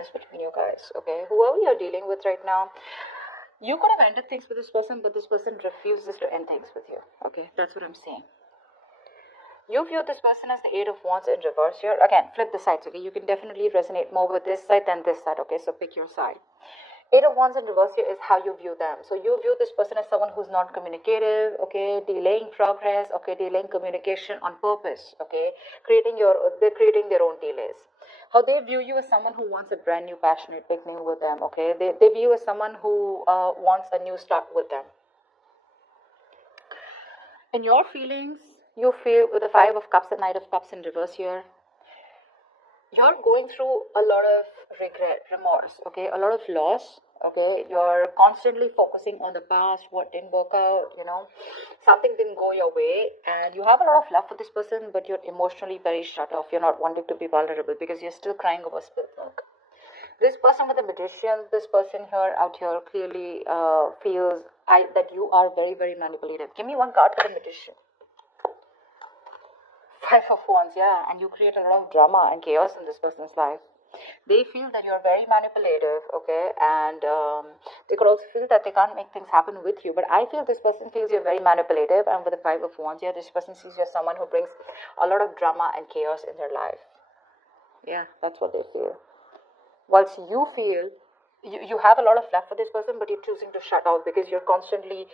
distance between you guys, okay? Whoever you're dealing with right now, you could have ended things with this person, but this person refuses to end things with you, okay? That's what I'm saying. You view this person as the Eight of Wands in reverse here. Again, flip the sides, okay? You can definitely resonate more with this side than this side, okay? So pick your side. Eight of Wands in reverse here is how you view them. So you view this person as someone who's not communicative, okay, delaying progress, okay, delaying communication on purpose, okay, they're creating their own delays. How they view you as someone who wants a brand new passionate beginning with them, okay, they view you as someone who wants a new start with them. In your feelings, you feel with the Five of Cups and Knight of Cups in reverse here, you're going through a lot of regret, remorse, okay, a lot of loss, okay, you're constantly focusing on the past, what didn't work out, something didn't go your way, and you have a lot of love for this person, but you're emotionally very shut off. You're not wanting to be vulnerable because you're still crying over spilled milk. This person with the Magician, this person here out here clearly feels that you are very, very manipulative. Give me one card for the Magician. Five of Wands, yeah, and you create a lot of drama and chaos in this person's life. They feel that you're very manipulative, okay, and they could also feel that they can't make things happen with you. But I feel this person feels you're very manipulative, and with the Five of Wands, yeah, this person sees you as someone who brings a lot of drama and chaos in their life. Yeah, that's what they feel. Whilst you feel you have a lot of love for this person, but you're choosing to shut out because you're constantly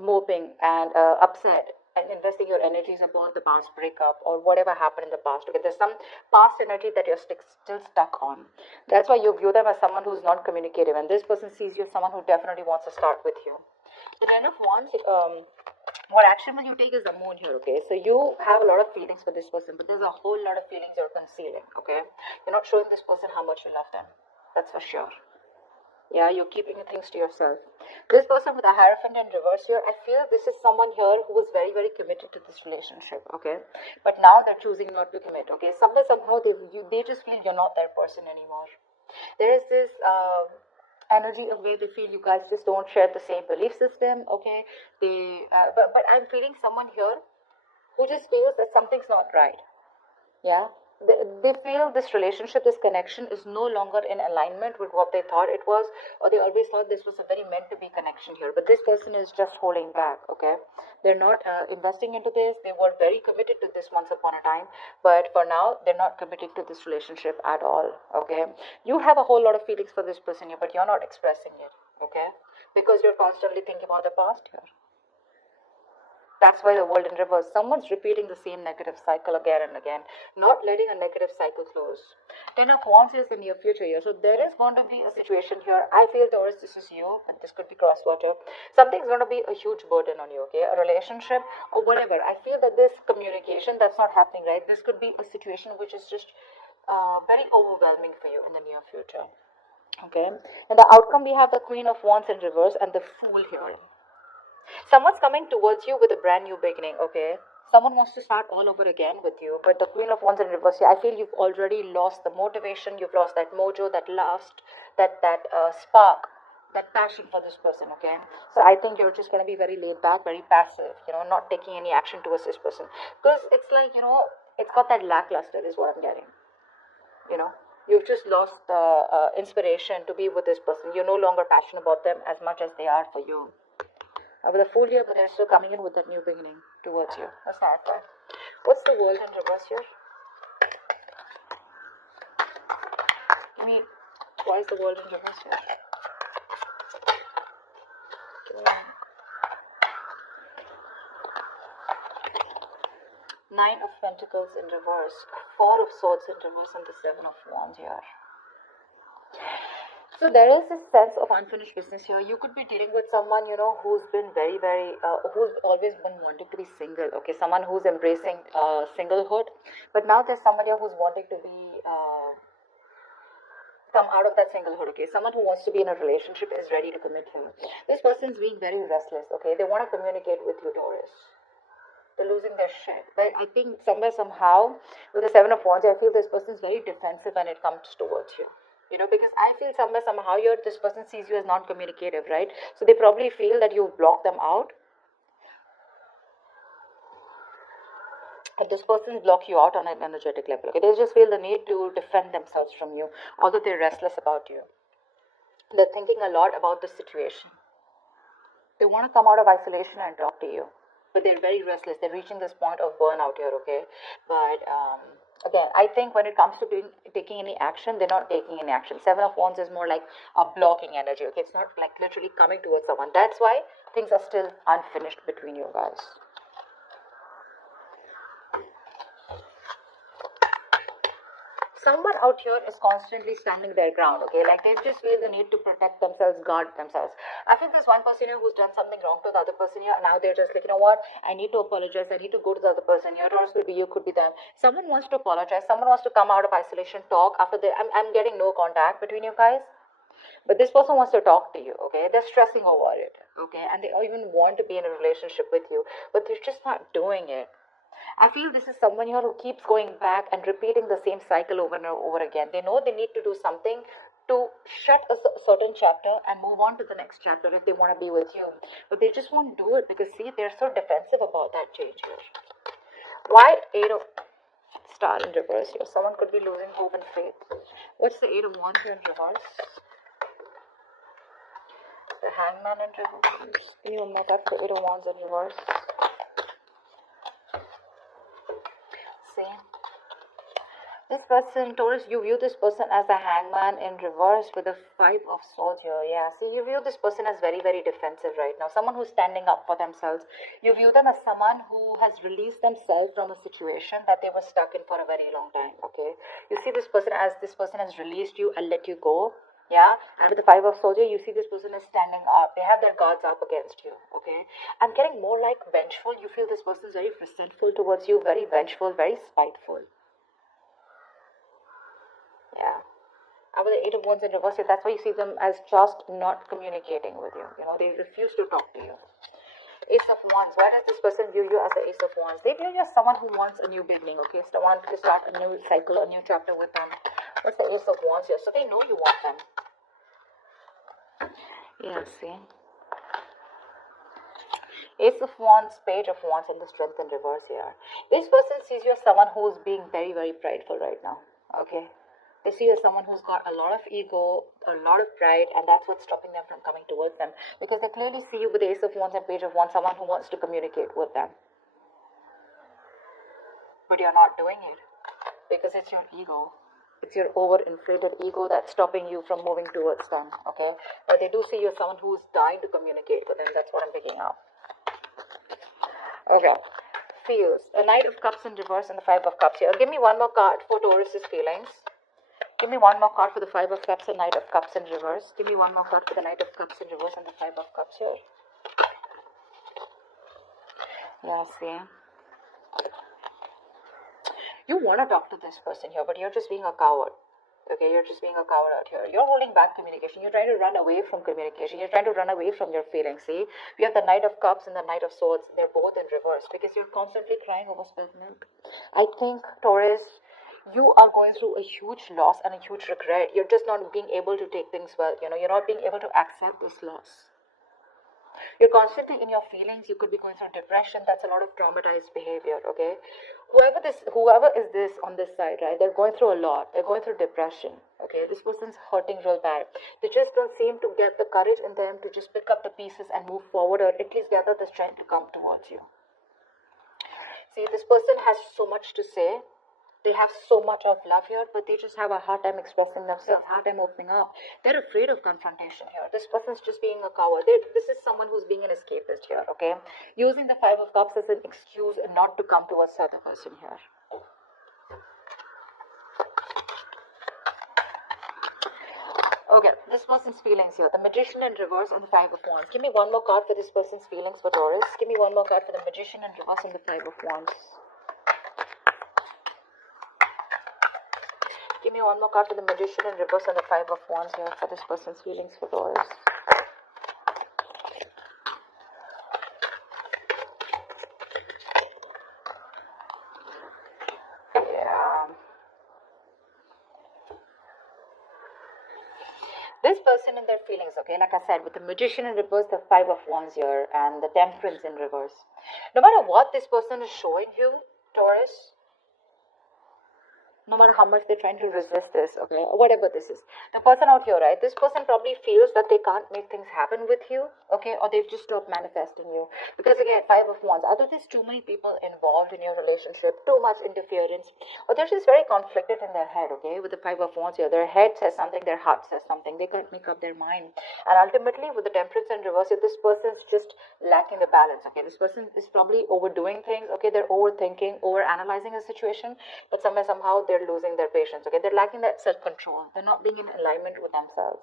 moping and upset and investing your energies upon the past breakup or whatever happened in the past. Okay, there's some past energy that you're still stuck on. That's why you view them as someone who's not communicative, and this person sees you as someone who definitely wants to start with you. The Ten of Wands, what action will you take is the Moon here, okay? So you have a lot of feelings for this person, but there's a whole lot of feelings you're concealing, okay? You're not showing this person how much you love them. That's for sure. Yeah, you're keeping things to yourself. This person with a Hierophant in reverse here, I feel this is someone here who was very, very committed to this relationship, okay? But now they're choosing not to commit, okay? Somehow they just feel you're not their person anymore. There is this energy of where they feel you guys just don't share the same belief system, okay? But I'm feeling someone here who just feels that something's not right. Yeah, they feel this relationship, this connection is no longer in alignment with what they thought it was, or they always thought this was a very meant to be connection here. But this person is just holding back, okay? They're not investing into this. They were very committed to this once upon a time, but for now, they're not committed to this relationship at all, okay? You have a whole lot of feelings for this person here, but you're not expressing it, okay? Because you're constantly thinking about the past here. That's why the world in reverse. Someone's repeating the same negative cycle again and again, not letting a negative cycle close. Ten of Wands is the near future here. So there is going to be a situation here. I feel, Taurus, this is you, and this could be cross water. Something's going to be a huge burden on you, okay? A relationship or whatever. I feel that this communication that's not happening, right? This could be a situation which is just very overwhelming for you in the near future. Okay? And the outcome, we have the Queen of Wands in reverse and the Fool here. Someone's coming towards you with a brand new beginning, okay? Someone wants to start all over again with you, but the Queen of Wands in reverse here, I feel you've already lost the motivation, you've lost that mojo, that lust, that spark, that passion for this person, okay? So I think you're just going to be very laid back, very passive, not taking any action towards this person. Because it's like, it's got that lackluster is what I'm getting, You've just lost the inspiration to be with this person. You're no longer passionate about them as much as they are for you. With a Fool here, but they're still coming in with that new beginning towards you. That's not right. What's the World in reverse here? Why is the World in reverse here? Nine of Pentacles in reverse, Four of Swords in reverse, and the Seven of Wands here. So there is this sense of unfinished business here. You could be dealing with someone, who's been very, very, who's always been wanting to be single, okay? Someone who's embracing singlehood. But now there's somebody who's wanting to be, come out of that singlehood, okay? Someone who wants to be in a relationship is ready to commit here. This person's being very restless, okay? They want to communicate with you, Taurus. They're losing their shit. But I think somehow, with the Seven of Wands, I feel this person's very defensive when it comes towards you. Because I feel somehow this person sees you as non-communicative, right? So they probably feel that you block them out. this person block you out on an energetic level. Okay, they just feel the need to defend themselves from you, although they're restless about you. They're thinking a lot about the situation. They want to come out of isolation and talk to you, but they're very restless. They're reaching this point of burnout here. Okay, but again, I think when it comes to taking any action, they're not taking any action. Seven of Wands is more like a blocking energy. Okay, it's not like literally coming towards someone. That's why things are still unfinished between you guys. Someone out here is constantly standing their ground, okay? Like they just feel the need to protect themselves, guard themselves. I think there's one person here who's done something wrong to the other person here. Now they're just like, you know what? I need to apologize. I need to go to the other person here. Or could be you, could be them. Someone wants to apologize. Someone wants to come out of isolation, talk. After I'm getting no contact between you guys. But this person wants to talk to you, okay? They're stressing over it, okay? And they even want to be in a relationship with you, but they're just not doing it. I feel this is someone here who keeps going back and repeating the same cycle over and over again. They know they need to do something to shut a certain chapter and move on to the next chapter if they want to be with you. But they just won't do it because, see, they're so defensive about that change here. Why 8 of Star in reverse here? Someone could be losing hope and faith. What's the 8 of Wands here in reverse? The Hangman in reverse. Can you remember that? The 8 of Wands in reverse. This person, Taurus, you view this person as a hangman in reverse with the 5 of swords here. Yeah, see, you view this person as very, very defensive right now. Someone who's standing up for themselves. You view them as someone who has released themselves from a situation that they were stuck in for a very long time, okay? You see this person as this person has released you and let you go. Yeah, and with the 5 of swords, you see this person is standing up. They have their guards up against you, okay? I'm getting more like vengeful. You feel this person is very resentful towards you, very vengeful, very spiteful. Yeah. And with the 8 of Wands in reverse, that's why you see them as just not communicating with you. You know, they refuse to talk to you. Ace of Wands. Why does this person view you as the Ace of Wands? They view you as someone who wants a new beginning, okay? So want to start a new cycle, a new chapter with them. What's the Ace of Wands here? So they know you want them. Yeah, see? Ace of Wands, Page of Wands, and the Strength in reverse here. This person sees you as someone who's being very, very prideful right now, okay? They see you as someone who's got a lot of ego, a lot of pride, and that's what's stopping them from coming towards them. Because they clearly see you with the Ace of Wands and Page of Wands, someone who wants to communicate with them. But you're not doing it because it's your ego. It's your overinflated ego that's stopping you from moving towards them, okay? But they do see you as someone who's dying to communicate with them. That's what I'm picking up. Okay. Feels. A Knight of Cups in reverse and the 5 of Cups here. Give me one more card for Taurus's feelings. Give me one more card for the 5 of Cups and Knight of Cups in reverse. Give me one more card for the Knight of Cups in reverse and the 5 of Cups here. Yeah, see. You want to talk to this person here, but you're just being a coward. Okay, you're just being a coward out here. You're holding back communication. You're trying to run away from communication. You're trying to run away from your feelings. See, we have the Knight of Cups and the Knight of Swords. They're both in reverse because you're constantly crying over spilled milk. I think, Taurus, you are going through a huge loss and a huge regret. You're just not being able to take things well. You know, you're not being able to accept this loss. You're constantly in your feelings. You could be going through depression. That's a lot of traumatized behavior, okay? Whoever is this on this side, right? They're going through a lot. They're going through depression, okay? This person's hurting real bad. They just don't seem to get the courage in them to just pick up the pieces and move forward, or at least gather the strength to come towards you. See, this person has so much to say. They have so much of love here, but they just have a hard time expressing themselves, hard time opening up. They're afraid of confrontation here. This person's just being a coward. This is someone who's being an escapist here, okay? Using the 5 of Cups as an excuse not to come towards the other person here. Okay, this person's feelings here. The Magician in reverse and the 5 of Wands. Give me one more card for this person's feelings for Taurus. Give me one more card for the Magician in reverse and the 5 of Wands. Give me one more card for the Magician in reverse and the 5 of Wands here for this person's feelings for Taurus. Yeah. This person in their feelings, okay, like I said, with the Magician in reverse, the 5 of Wands here, and the Temperance in reverse. No matter what this person is showing you, Taurus, no matter how much they're trying to resist this, okay, whatever this is, the person out here, right, this person probably feels that they can't make things happen with you, okay, or they've just stopped manifesting you. Because again, Five of Wands, either there's too many people involved in your relationship, too much interference, or they're just very conflicted in their head, okay, with the Five of Wands here. Their head says something, their heart says something, they can't make up their mind. And ultimately, with the Temperance in reverse, this person's just lacking the balance, okay, this person is probably overdoing things, okay, they're overthinking, over analyzing a situation, but somehow they're losing their patience, okay, they're lacking that self-control, they're not being in alignment with themselves.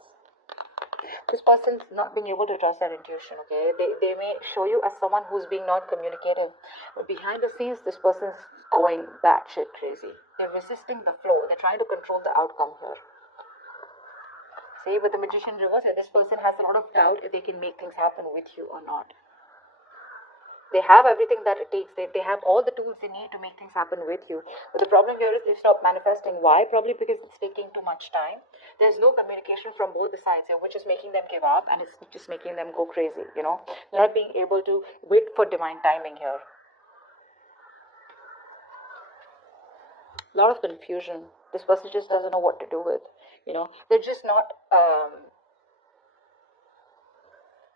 This person's not being able to trust their intuition, okay, they may show you as someone who's being non-communicative, but behind the scenes this person's going batshit crazy. They're resisting the flow, they're trying to control the outcome here. See, with the Magician reverse, this person has a lot of doubt if they can make things happen with you or not. They have everything that it takes. They have all the tools they need to make things happen with you. But the problem here is they stop manifesting. Why? Probably because it's taking too much time. There's no communication from both the sides here, which is making them give up, and it's just making them go crazy, you know. They're not being able to wait for divine timing here. A lot of confusion. This person just doesn't know what to do with, you know. They're just not...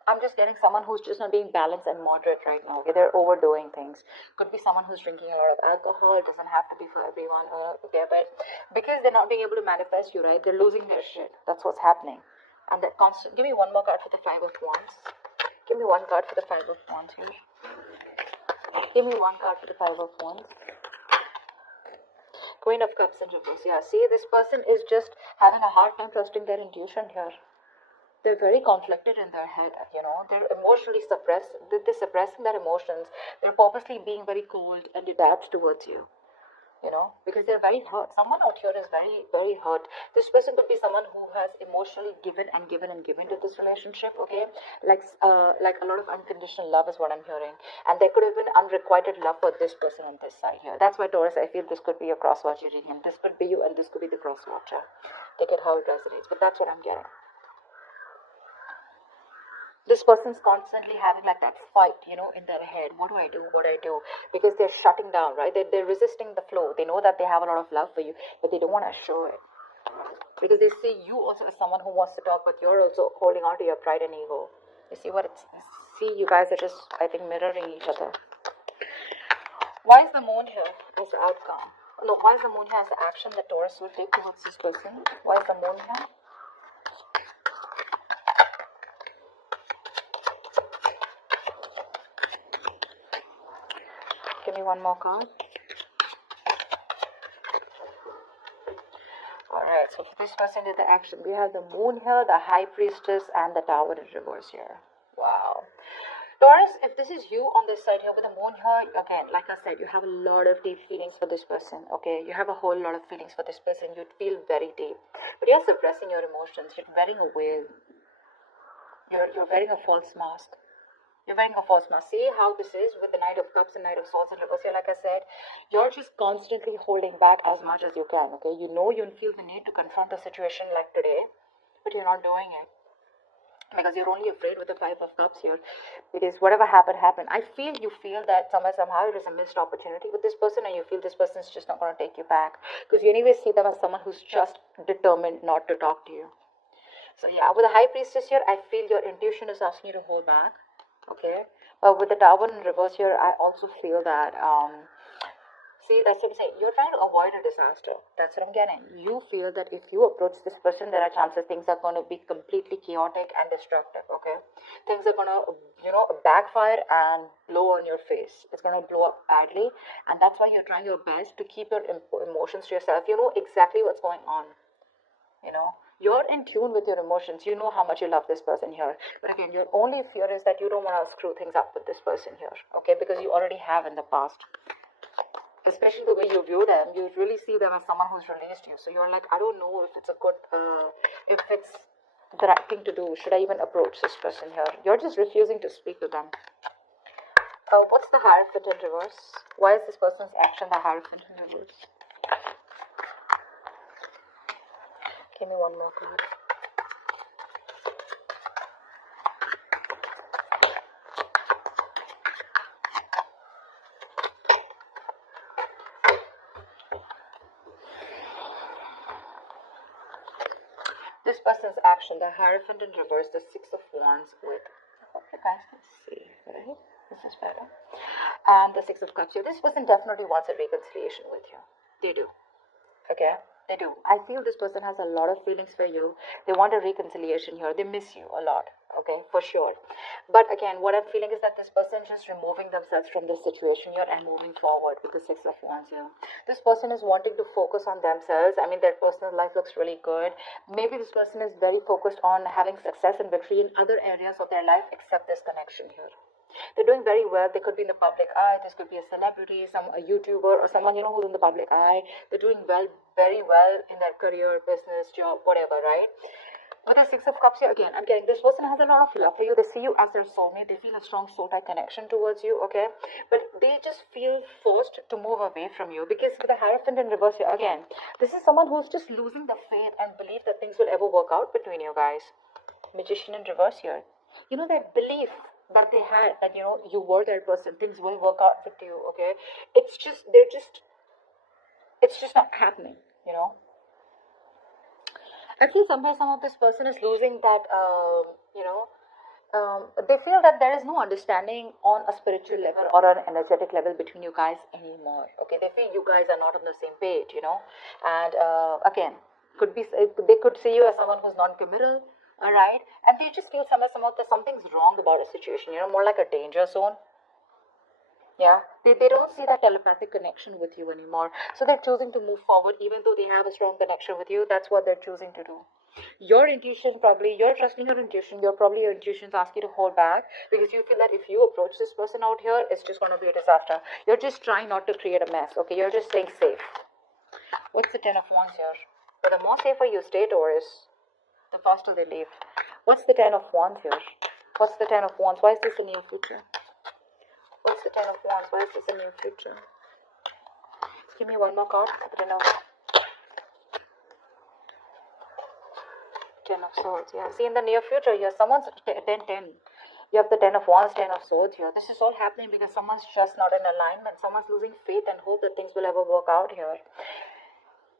I'm just getting someone who's just not being balanced and moderate right now. Okay, they're overdoing things. Could be someone who's drinking a lot of alcohol. It doesn't have to be for everyone. Okay, but because they're not being able to manifest you, right, they're losing their shit. That's what's happening. And that constant... Give me one more card for the Five of Wands. Give me one card for the Five of Wands here. Give me one card for the Five of Wands. Queen of Cups in reverse. Yeah, see, this person is just having a hard time trusting their intuition here. They're very conflicted in their head, you know. They're emotionally suppressed. They're suppressing their emotions. They're purposely being very cold and detached towards you, you know, because they're very hurt. Someone out here is very, very hurt. This person could be someone who has emotionally given and given and given to this relationship, okay? Like a lot of unconditional love is what I'm hearing. And there could have been unrequited love for this person on this side here. That's why, Taurus, I feel this could be a crosswatch reading. This could be you and this could be the crosswatcher. Take it how it resonates. But that's what I'm getting. This person's constantly having like that fight, you know, in their head. What do I do? What do I do? Because they're shutting down, right? They're resisting the flow. They know that they have a lot of love for you, but they don't want to show it. Because they see you also as someone who wants to talk, but you're also holding on to your pride and ego. You see what it's... See, you guys are just, I think, mirroring each other. Why is the moon here as the outcome? No, why is the moon here as the action that Taurus will take towards this person? Why is the moon here? Give me one more card. Alright, so for this person did the action, we have the moon here, the high priestess, and the tower in reverse here. Wow. Taurus, if this is you on this side here with the moon here, again, like I said, you have a lot of deep feelings for this person, okay? You have a whole lot of feelings for this person. You feel very deep. But you're suppressing your emotions. You're wearing a veil. You're wearing a false mask. You're wearing a false mask. See how this is with the Knight of Cups and Knight of Swords in reverse here, like I said. You're just constantly holding back as much as you can, okay? You know you feel the need to confront a situation like today, but you're not doing it. Because you're only afraid with the Five of Cups here. Because whatever happened. I feel you feel that somehow it is a missed opportunity with this person, and you feel this person is just not going to take you back. Because you anyway see them as someone who's just determined not to talk to you. So yeah, with the High Priestess here, I feel your intuition is asking you to hold back. Okay, but with the Tower in reverse here, I also feel that see, that's what I'm saying, you're trying to avoid a disaster. That's what I'm getting. You feel that if you approach this person, there are chances things are going to be completely chaotic and destructive. Okay, things are going to, you know, backfire and blow on your face. It's going to blow up badly, and that's why you're trying your best to keep your emotions to yourself. You know exactly what's going on. You know, you're in tune with your emotions. You know how much you love this person here. But again, your only fear is that you don't want to screw things up with this person here. Okay, because you already have in the past. Especially the way you view them, you really see them as someone who's released you. So you're like, I don't know if it's a good, if it's the right thing to do. Should I even approach this person here? You're just refusing to speak to them. What's the Hierophant in reverse? Why is this person's action the Hierophant in reverse? Give me one more card. this person's action, the Hierophant in reverse, the Six of Wands with, I hope you guys can see, right? This is better. And the Six of Cups here. This person definitely wants a reconciliation with you. They do. Okay? They do. I feel this person has a lot of feelings for you. They want a reconciliation here. They miss you a lot. Okay, for sure. But again, what I'm feeling is that this person just removing themselves from this situation here and moving forward with the Six of Wands here. This person is wanting to focus on themselves. I mean, their personal life looks really good. Maybe this person is very focused on having success and victory in other areas of their life except this connection here. They're doing very well. They could be in the public eye. This could be a celebrity, a YouTuber, or someone, who's in the public eye. They're doing well, very well in their career, business, job, whatever, right? With the Six of Cups here, again, I'm getting this person has a lot of love for you. They see you as their soulmate. They feel a strong soul-tie connection towards you, okay? But they just feel forced to move away from you because with the Hierophant in reverse here, again, this is someone who's just losing the faith and belief that things will ever work out between you guys. Magician in reverse here. That belief that they had that, you were their person, things will work out with you, okay? It's just not happening, I feel somehow some of this person is losing that, they feel that there is no understanding on a spiritual level or an energetic level between you guys anymore. Okay, they feel you guys are not on the same page, and again, they could see you as someone who's non-committal, all right, and they just feel somehow that something's wrong about a situation, more like a danger zone. Yeah, they don't see that telepathic connection with you anymore. So they're choosing to move forward even though they have a strong connection with you. That's what they're choosing to do. Your intuition, probably, you're trusting your intuition. Your intuitions ask you to hold back because you feel that if you approach this person out here, it's just going to be a disaster. You're just trying not to create a mess, okay? You're just staying safe. What's the Ten of Wands here? But the more safer you stay, Taurus, the faster they leave. What's the Ten of Wands here? What's the Ten of Wands? Why is this in your future? What's the Ten of Wands? Why is this in your future? Give me one more card. I don't know. Ten of Swords. Yeah. See, in the near future here, someone's 10-10. You have the Ten of Wands, Ten of Swords here. This is all happening because someone's just not in alignment. Someone's losing faith and hope that things will ever work out here.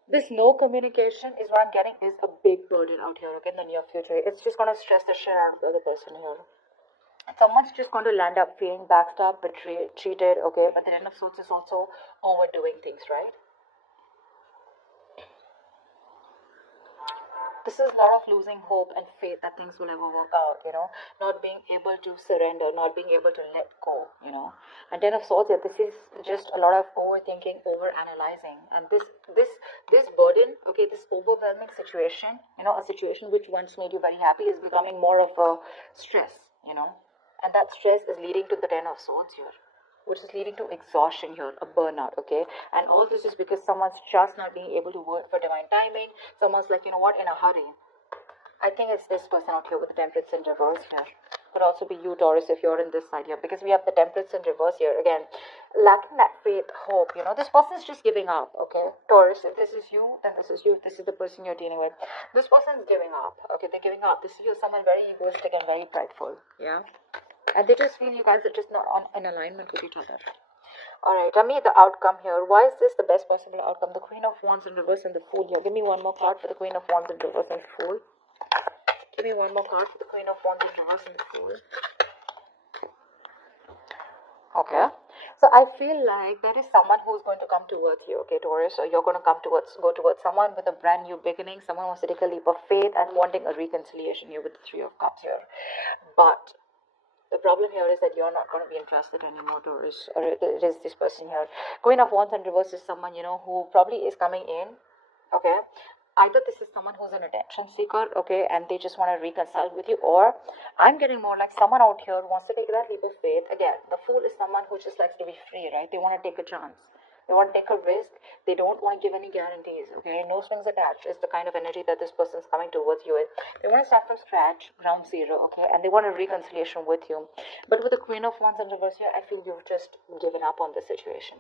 This no communication is what I'm getting is a big burden out here, okay, in the near future. It's just going to stress the shit out of the other person here. Someone's just going to land up feeling backstabbed, betrayed, cheated, okay? But the Ten of Swords is also overdoing things, right? This is a lot of losing hope and faith that things will ever work out, not being able to surrender, not being able to let go, And Ten of Swords here, this is just a lot of overthinking, overanalyzing, and this burden, okay, this overwhelming situation, a situation which once made you very happy is becoming more of a stress, and that stress is leading to the Ten of Swords here, which is leading to exhaustion here, a burnout, okay? And all this is because someone's just not being able to wait for divine timing. Someone's like, in a hurry. I think it's this person out here with the Temperance in reverse here. Could also be you, Taurus, if you're in this side here, because we have the Temperance in reverse here. Again, lacking that faith, hope, this person's just giving up, okay? Taurus, if this is you, then this is you. If this is the person you're dealing with, this person's giving up, okay? They're giving up. This is you, someone very egoistic and very prideful, yeah? And they just feel you guys are just not in alignment with each other. Alright, tell me the outcome here. Why is this the best possible outcome? The Queen of Wands in reverse and the Fool here. Give me one more card for the Queen of Wands in reverse and the Fool. Give me one more card for the Queen of Wands in reverse and the Fool. Okay. So I feel like there is someone who's going to come towards you, okay, Taurus? So you're going to go towards someone with a brand new beginning. Someone wants to take a leap of faith and wanting a reconciliation here with the Three of Cups here. But the problem here is that you're not going to be interested anymore, Taurus, or it is this person here. Queen of Wands in reverse is someone, who probably is coming in, okay? Either this is someone who's an attention seeker, okay, and they just want to reconcile with you, or I'm getting more like someone out here wants to take that leap of faith. Again, the Fool is someone who just likes to be free, right? They want to take a chance. They want to take a risk. They don't want to give any guarantees, okay? No strings attached is the kind of energy that this person's coming towards you with. They want to start from scratch, ground zero, okay? And they want a reconciliation with you. But with the Queen of Wands in reverse here, I feel you've just given up on the situation.